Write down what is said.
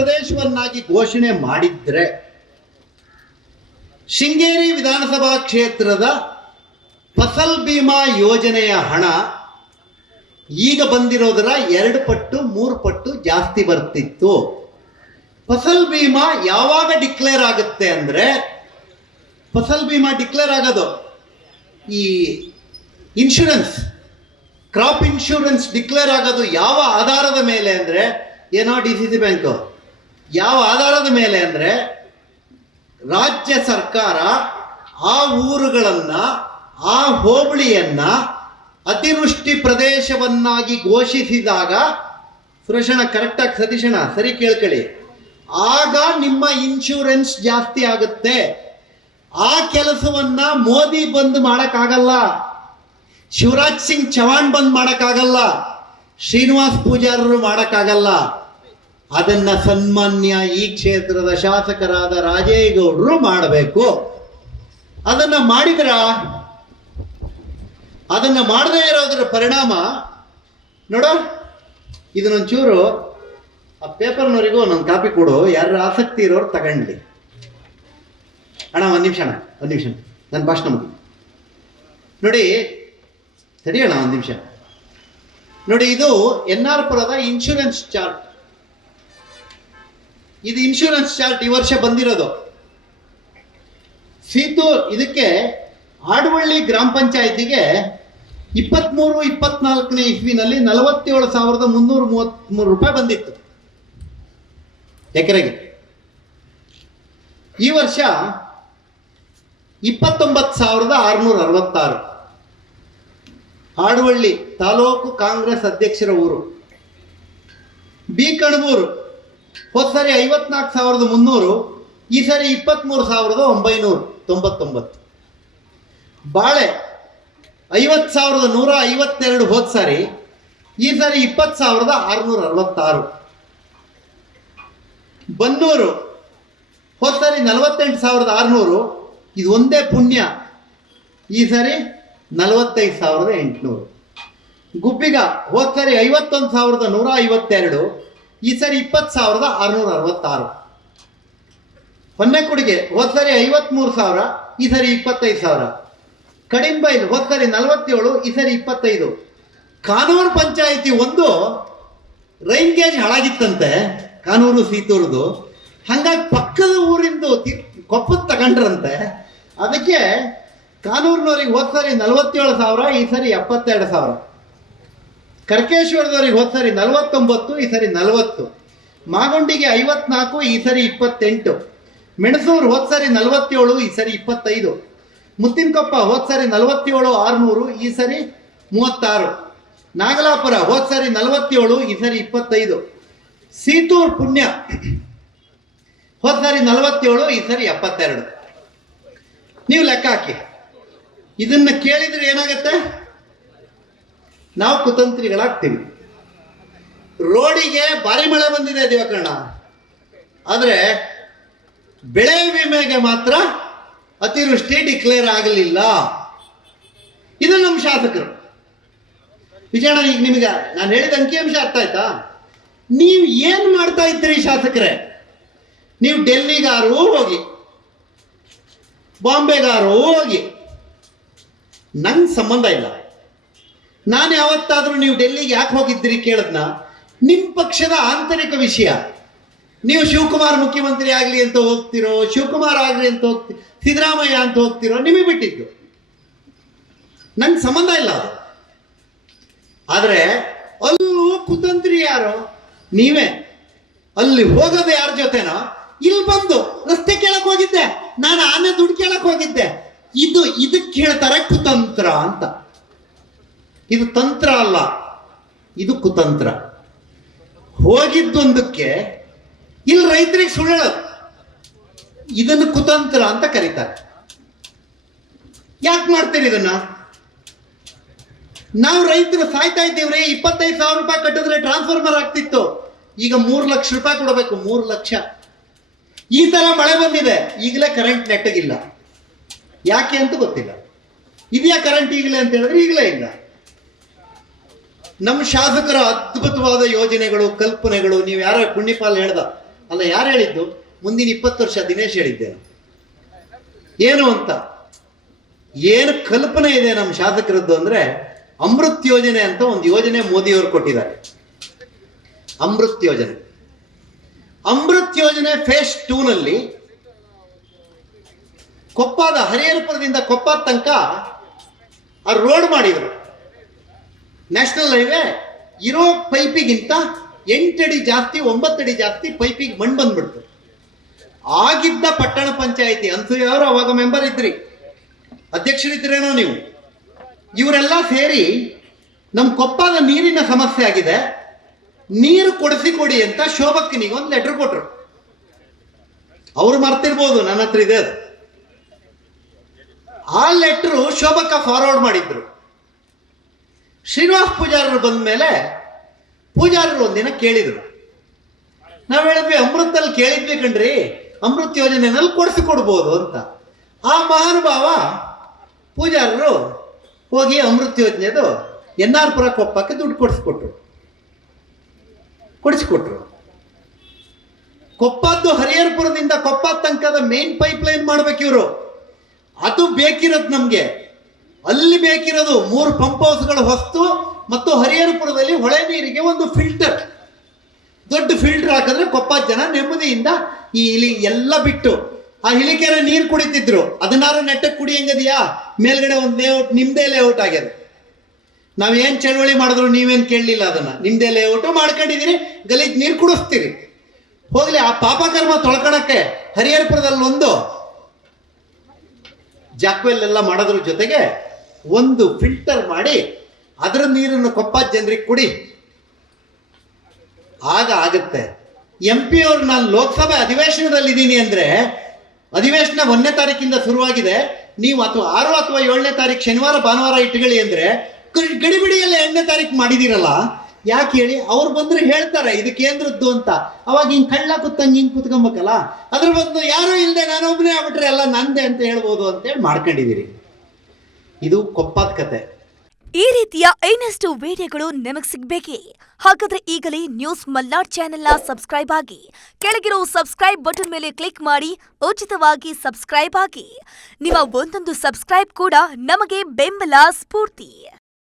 ಪ್ರದೇಶವನ್ನಾಗಿ ಘೋಷಣೆ ಮಾಡಿದ್ರೆ ಶೃಂಗೇರಿ ವಿಧಾನಸಭಾ ಕ್ಷೇತ್ರದ ಫಸಲ್ ಬಿಮಾ ಯೋಜನೆಯ ಹಣ ಈಗ ಬಂದಿರೋದರ 2 ಪಟ್ಟು 3 ಪಟ್ಟು ಜಾಸ್ತಿ ಬರ್ತಿತ್ತು. ಫಸಲ್ ಬಿಮಾ ಯಾವಾಗ ಡಿಕ್ಲೇರ್ ಆಗುತ್ತೆ ಅಂದ್ರೆ, ಫಸಲ್ ಬಿಮಾ ಡಿಕ್ಲೇರ್ ಆಗೋದು ಈ ಇನ್ಶೂರೆನ್ಸ್, ಕ್ರಾಪ್ ಇನ್ಶೂರೆನ್ಸ್ ಡಿಕ್ಲೇರ್ ಆಗೋದು ಯಾವ ಆಧಾರದ ಮೇಲೆ ಅಂದರೆ, ಏನೋ DCC ಬ್ಯಾಂಕು, ಯಾವ ಆಧಾರದ ಮೇಲೆ ಅಂದರೆ ರಾಜ್ಯ ಸರ್ಕಾರ ಆ ಊರುಗಳನ್ನು, ಆ ಹೋಬಳಿಯನ್ನ ಅತಿವೃಷ್ಟಿ ಪ್ರದೇಶವನ್ನಾಗಿ ಘೋಷಿಸಿದಾಗ, ಸುರೇಶಣ್ಣ ಕರೆಕ್ಟಾಗಿ, ಸತೀಶಣ್ಣ ಸರಿ ಕೇಳ್ಕೊಳ್ಳಿ, ಆಗ ನಿಮ್ಮ ಇನ್ಶೂರೆನ್ಸ್ ಜಾಸ್ತಿ ಆಗುತ್ತೆ. ಆ ಕೆಲಸವನ್ನ ಮೋದಿ ಬಂದ್ ಮಾಡಕ್ಕಾಗಲ್ಲ, ಶಿವರಾಜ್ ಸಿಂಗ್ ಚೌಹಾಣ್ ಬಂದ್ ಮಾಡಕ್ಕಾಗಲ್ಲ, ಶ್ರೀನಿವಾಸ್ ಪೂಜಾರರು ಮಾಡಕ್ಕಾಗಲ್ಲ. ಅದನ್ನ ಸನ್ಮಾನ್ಯ ಈ ಕ್ಷೇತ್ರದ ಶಾಸಕರಾದ ರಾಜೇಗೌಡರು ಮಾಡಬೇಕು. ಅದನ್ನ ಮಾಡಿದ್ರ, ಅದನ್ನ ಮಾಡದೇ ಇರೋದ್ರ ಪರಿಣಾಮ ನೋಡೋ, ಇದನ್ನೊಂಚೂರು ಆ ಪೇಪರ್ನವರಿಗೂ ಒಂದೊಂದು ಕಾಪಿ ಕೊಡು, ಯಾರು ಆಸಕ್ತಿ ಇರೋರು ತಗೊಂಡ್ಲಿ. ಅಣ್ಣ ಒಂದು ನಿಮಿಷ ನನ್ನ ಭಾಷಣ ಮುಗಿ ನೋಡಿ, ತಡಿಯೋಣ ಒಂದು ನಿಮಿಷ ನೋಡಿ. ಇದು NR ಪುರದ ಇನ್ಶೂರೆನ್ಸ್ ಚಾರ್ಟ್. ಇದು ಇನ್ಶೂರೆನ್ಸ್ ಚಾರ್ಟ್ ಈ ವರ್ಷ ಬಂದಿರೋದು. ಇದಕ್ಕೆ ಆಡುವಳ್ಳಿ ಗ್ರಾಮ ಪಂಚಾಯತಿಗೆ 23-24ನೇ ಇಸ್ವಿನಲ್ಲಿ 47,333 ರೂಪಾಯಿ ಬಂದಿತ್ತು ಎಕರೆಗೆ. ಈ ವರ್ಷ 29,666. ಆಡುವಳ್ಳಿ ತಾಲೂಕು ಕಾಂಗ್ರೆಸ್ ಅಧ್ಯಕ್ಷರ ಊರು. ಬಿ ಕಣಬೂರು ಹೋದ ಸರಿ 54,300, ಈ ಸರಿ 23,999. ಬಾಳೆ 50,152 ಹೋದ ಸಾರಿ, ಈ ಸಾರಿ 20,666. ಬನ್ನೂರು ಹೋದ ಸಾರಿ 48,600, ಇದು ಒಂದೇ ಪುಣ್ಯ, ಈ ಸಾರಿ 45,800. ಗುಬ್ಬಿಗ ಹೋದ ಸಾರಿ 51,152, ಈ ಸಾರಿ 20,666. ಹೊನ್ನೆಕುಡಿಗೆ ಹೋದ ಸಾರಿ 53,000, ಈ ಸಾರಿ 25,000. ಕಡಿಂಬೈಲ್ ಹೋದ ಸಾರಿ 47, ಈ ಸಾರಿ 25. ಕಾನೂರು ಪಂಚಾಯಿತಿ ಒಂದು ರೈನ್ ಗೇಜ್ ಹಾಳಾಗಿತ್ತಂತೆ, ಕಾನೂರು ಸೀತೂರ್ದು. ಹಂಗಾಗಿ ಪಕ್ಕದ ಊರಿಂದು ಕೊಪ್ಪದ ತಗೊಂಡ್ರಂತೆ. ಅದಕ್ಕೆ ಕಾನೂರಿನವ್ರಿಗೆ ಹೋದ ಸಾರಿ 47,000, ಈ ಸಾರಿ 72,000. ಕರ್ಕೇಶ್ವರದವ್ರಿಗೆ ಹೋದ ಸಾರಿ 49, ಈ ಸಾರಿ 40. ಮಾಗೊಂಡಿಗೆ 54, ಈ ಸಾರಿ 28. ಮೆಣಸೂರು ಹೋದ ಸಾರಿ 47, ಈ ಸಾರಿ 25. ಮುತ್ತಿನಕೊಪ್ಪ ಹೋದ ಸಾರಿ 47,600, ಈ ಸಾರಿ 36. ನಾಗಲಾಪುರ ಹೋದ ಸಾರಿ 47, ಈ ಸಾರಿ 25. ಸೀತೂರ್ ಪುಣ್ಯ ಹೋದ ಸಾರಿ 47, ಈ ಸಾರಿ 72. ನೀವು ಲೆಕ್ಕ ಹಾಕಿ. ಇದನ್ನ ಕೇಳಿದ್ರೆ ಏನಾಗತ್ತೆ, ನಾವು ಕುತಂತ್ರಿಗಳಾಗ್ತೀವಿ. ರೋಡಿಗೆ ಭಾರಿ ಮಳೆ ಬಂದಿದೆ ದೇವಕಣ್ಣ, ಆದರೆ ಬೆಳೆ ವಿಮೆಗೆ ಮಾತ್ರ ಅತಿವೃಷ್ಟಿ ಡಿಕ್ಲೇರ್ ಆಗಲಿಲ್ಲ. ಇದು ನಮ್ಮ ಶಾಸಕರು. ವಿಜಯಣ್ಣ, ಈಗ ನಿಮಗೆ ನಾನು ಹೇಳಿದ ಅಂಕಿಅಂಶ ಅರ್ಥ ಆಯ್ತಾ? ನೀವು ಏನು ಮಾಡ್ತಾ ಇದ್ದೀರಿ ಶಾಸಕರೇ? ನೀವು ಡೆಲ್ಲಿಗಾರು ಹೋಗಿ, ಬಾಂಬೆಗಾರು ಹೋಗಿ, ನಂಗೆ ಸಂಬಂಧ ಇಲ್ಲ. ನಾನು ಯಾವತ್ತಾದರೂ ನೀವು ಡೆಲ್ಲಿಗೆ ಯಾಕೆ ಹೋಗಿದ್ದೀರಿ ಕೇಳದ್ನ, ನಿಮ್ಮ ಪಕ್ಷದ ಆಂತರಿಕ ವಿಷಯ. ನೀವು ಶಿವಕುಮಾರ್ ಮುಖ್ಯಮಂತ್ರಿ ಆಗಲಿ ಅಂತ ಹೋಗ್ತಿರೋ, ಶಿವಕುಮಾರ್ ಆಗಲಿ ಅಂತ ಹೋಗ್ತಿ, ಸಿದ್ದರಾಮಯ್ಯ ಅಂತ ಹೋಗ್ತಿರೋ, ನಿಮಗೆ ಬಿಟ್ಟಿದ್ದು, ನಂಗೆ ಸಂಬಂಧ ಇಲ್ಲ ಅದು. ಆದರೆ ಅಲ್ಲೂ ಕುತಂತ್ರಿ ಯಾರು? ನೀವೇ. ಅಲ್ಲಿ ಹೋಗೋದು ಯಾರ ಜೊತೆನೋ, ಇಲ್ಲಿ ಬಂದು ರಸ್ತೆ ಕೇಳಕ್ ಹೋಗಿದ್ದೆ, ನಾನು ಆನೆ ದುಡ್ಡು ಕೇಳಕ್ ಹೋಗಿದ್ದೆ, ಇದಕ್ಕೆ ಹೇಳ್ತಾರೆ ಕುತಂತ್ರ ಅಂತ. ಇದು ತಂತ್ರ ಅಲ್ಲ, ಇದು ಕುತಂತ್ರ. ಹೋಗಿದ್ದೊಂದಕ್ಕೆ ಇಲ್ಲಿ ರೈತರಿಗೆ ಸುಳ್ಳು ಹೇಳೋದು, ಇದನ್ನು ಕುತಂತ್ರ ಅಂತ ಕರೀತಾರೆ. ಯಾಕೆ ಮಾಡ್ತೀರಿ ಇದನ್ನ? ನಾವು ರೈತರು ಸಾಯ್ತಾ ಇದ್ದೀವ್ರಿ. 25,000 ರೂಪಾಯಿ ಕಟ್ಟಿದ್ರೆ ಟ್ರಾನ್ಸ್ಫಾರ್ಮರ್ ಆಗ್ತಿತ್ತು, ಈಗ 3 ಲಕ್ಷ ರೂಪಾಯಿ ಕೊಡಬೇಕು. 3 ಲಕ್ಷ. ಈ ತರ ಮಳೆ ಬಂದಿದೆ, ಈಗಲೇ ಕರೆಂಟ್ ನೆಟ್ಟಗಿಲ್ಲ. ಯಾಕೆ ಅಂತ ಗೊತ್ತಿಲ್ಲ. ಇದೆಯಾ ಕರೆಂಟ್ ಈಗಲೇ ಅಂತ ಹೇಳಿದ್ರೆ ಈಗಲೇ ಇಲ್ಲ. ನಮ್ಮ ಶಾಸಕರ ಅದ್ಭುತವಾದ ಯೋಜನೆಗಳು, ಕಲ್ಪನೆಗಳು. ನೀವು ಯಾರೋ ಪುಣ್ಯಪಾಲ್ ಹೇಳ್ದ, ಅಲ್ಲ, ಯಾರು ಹೇಳಿದ್ದು? ಮುಂದಿನ 20 ವರ್ಷ ದಿನೇಶ್ ಹೇಳಿದ್ದೆ. ಏನು ಅಂತ ಏನು ಕಲ್ಪನೆ ಇದೆ ನಮ್ಮ ಶಾಸಕರದ್ದು ಅಂದ್ರೆ, ಅಮೃತ್ ಯೋಜನೆ ಅಂತ ಒಂದು ಯೋಜನೆ ಮೋದಿಯವರು ಕೊಟ್ಟಿದ್ದಾರೆ. ಅಮೃತ್ ಯೋಜನೆ ಫೇಸ್ 2 ನಲ್ಲಿ ಕೊಪ್ಪದ ಹರಿಹರಪುರದಿಂದ ಕೊಪ್ಪ ತನಕ ಆ ರೋಡ್ ಮಾಡಿದ್ರು. ನ್ಯಾಷನಲ್ ಹೈವೇ ಇರೋ ಪೈಪಿಗಿಂತ 8 ಅಡಿ ಜಾಸ್ತಿ 9 ಅಡಿ ಜಾಸ್ತಿ ಪೈಪಿಗೆ ಮಣ್ಣು ಬಂದ್ಬಿಡ್ತು. ಆಗಿದ್ದ ಪಟ್ಟಣ ಪಂಚಾಯಿತಿ ಅನ್ಸೂಯವರು ಅವಾಗ ಮೆಂಬರ್ ಇದ್ರಿ, ಅಧ್ಯಕ್ಷರಿದ್ರೇನೋ ನೀವು. ಇವರೆಲ್ಲ ಸೇರಿ ನಮ್ಮ ಕೊಪ್ಪದ ನೀರಿನ ಸಮಸ್ಯೆ ಆಗಿದೆ, ನೀರು ಕೊಡಿ ಅಂತ ಶೋಭಕ್ಕನಿಗೆ ಒಂದು ಲೆಟರ್ ಕೊಟ್ರು. ಅವ್ರು ಮರ್ತಿರ್ಬೋದು, ನನ್ನ ಹತ್ರ ಇದೆ ಅದು. ಆ ಲೆಟರ್ ಶೋಭಕ್ಕ ಫಾರ್ವರ್ಡ್ ಮಾಡಿದ್ರು. ಶ್ರೀನಿವಾಸ್ ಪೂಜಾರರು ಬಂದ ಮೇಲೆ ಪೂಜಾರರು ಒಂದಿನ ಕೇಳಿದ್ರು. ನಾವ್ ಹೇಳಿದ್ವಿ ಅಮೃತದಲ್ಲಿ ಕೇಳಿದ್ವಿ ಕಣ್ರಿ, ಅಮೃತ್ ಯೋಜನೆನಲ್ಲಿ ಕೊಡ್ಬೋದು ಅಂತ. ಆ ಮಹಾನುಭಾವ ಪೂಜಾರರು ಹೋಗಿ ಅಮೃತ್ ಯೋಜನೆದು NR ಪುರ ಕೊಪ್ಪಕ್ಕೆ ದುಡ್ಡು ಕೊಡಿಸ್ಕೊಟ್ರು. ಕೊಪ್ಪದ್ದು ಹರಿಹರಪುರದಿಂದ ಕೊಪ್ಪ ತನಕದ ಮೇನ್ ಪೈಪ್ ಲೈನ್ ಮಾಡ್ಬೇಕು ಇವರು. ಅದು ಬೇಕಿರೋದು ನಮ್ಗೆ. ಅಲ್ಲಿ ಬೇಕಿರೋದು 3 ಪಂಪ್ ಹೌಸ್ಗಳು ಹೊಸ್ತು ಮತ್ತು ಹರಿಹರಪುರದಲ್ಲಿ ಹೊಳೆ ನೀರಿಗೆ ಒಂದು ಫಿಲ್ಟರ್, ದೊಡ್ಡ ಫಿಲ್ಟರ್ ಹಾಕಿದ್ರೆ ಕೊಪ್ಪ ಜನ ನೆಮ್ಮದಿಯಿಂದ ಈ ಇಲಿ ಎಲ್ಲ ಬಿಟ್ಟು ಆ ಇಲಿಕೆರೆ ನೀರು ಕುಡಿತಿದ್ರು. ಅದನ್ನಾರು ನೆಟ್ಟಕ್ಕೆ ಕುಡಿಯಂಗದಿಯಾ? ಮೇಲ್ಗಡೆ ಒಂದು ಲೇಔಟ್ ನಿಮ್ದೇ ಲೇಔಟ್ ಆಗ್ಯದ. ನಾವೇನ್ ಚಳವಳಿ ಮಾಡಿದ್ರು ನೀವೇನ್ ಕೇಳಲಿಲ್ಲ, ಅದನ್ನ ನಿಮ್ದೇ ಲೇಔಟ್ ಮಾಡ್ಕೊಂಡಿದ್ದೀರಿ, ಗಲೀಜ್ ನೀರು ಕುಡಿಸ್ತೀರಿ. ಹೋಗ್ಲಿ, ಆ ಪಾಪಕರ್ಮ ತೊಳ್ಕೊಳಕ್ಕೆ ಹರಿಹರಪುರದಲ್ಲಿ ಒಂದು ಜಾಕ್ವೆಲ್ ಎಲ್ಲ ಮಾಡೋದ್ರ ಜೊತೆಗೆ ಒಂದು ಫಿಲ್ಟರ್ ಮಾಡಿ ಅದರ ನೀರನ್ನು ಕೊಪ್ಪ ಜನರಿಗೆ ಕುಡಿ, ಆಗ ಆಗುತ್ತೆ. MP ಅವ್ರು ನಾನು ಲೋಕಸಭೆ ಅಧಿವೇಶನದಲ್ಲಿ ಇದ್ದೀನಿ ಅಂದ್ರೆ, ಅಧಿವೇಶನ 1ನೇ ತಾರೀಕಿಂದ ಶುರುವಾಗಿದೆ, ನೀವು ಅಥವಾ 6 ಅಥವಾ 7ನೇ ತಾರೀಕು ಶನಿವಾರ ಭಾನುವಾರ ಇಟ್ಕೊಳ್ಳಿ ಅಂದ್ರೆ ಗಡಿಬಿಡಿಯಲ್ಲಿ 8ನೇ ತಾರೀಕು ಮಾಡಿದಿರಲ್ಲ, ಯಾಕೆ ಹೇಳಿ? ಅವ್ರು ಬಂದ್ರೆ ಹೇಳ್ತಾರೆ ಇದು ಕೇಂದ್ರದ್ದು ಅಂತ. ಅವಾಗ ಹಿಂಗ್ ಕಳ್ಳ ಕೂತಂಗೆ ಹಿಂಗ್ ಕುತ್ಕೊಬೇಕಲ್ಲ, ಅದ್ರ ಬಂದು ಯಾರು ಇಲ್ಲದೆ ನಾನೊಬ್ಬನೇ ಆಗ್ಬಿಟ್ರೆ ಎಲ್ಲ ನಂದೆ ಅಂತ ಹೇಳ್ಬೋದು ಅಂತೇಳಿ ಮಾಡ್ಕೊಂಡಿದ್ದೀರಿ. ಇದು ಕೊಪ್ಪದ ಕತೆ. ಈ ರೀತಿಯ ಇನ್ನಷ್ಟು ವಿಡಿಯೋಗಳು ನಿಮಗೆ ಸಿಗಬೇಕೇ? ಹಾಗಾದ್ರೆ ಈಗಲೇ ನ್ಯೂಸ್ ಮಲ್ನಾಡ್ ಚಾನೆಲ್ನ ಸಬ್ಸ್ಕ್ರೈಬ್ ಆಗಿ, ಕೆಳಗಿರೋ ಸಬ್ಸ್ಕ್ರೈಬ್ ಬಟನ್ ಮೇಲೆ ಕ್ಲಿಕ್ ಮಾಡಿ ಉಚಿತವಾಗಿ ಸಬ್ಸ್ಕ್ರೈಬ್ ಆಗಿ. ನಿಮ್ಮ ಒಂದೊಂದು ಸಬ್ಸ್ಕ್ರೈಬ್ ಕೂಡ ನಮಗೆ ಬೆಂಬಲ, ಸ್ಫೂರ್ತಿ.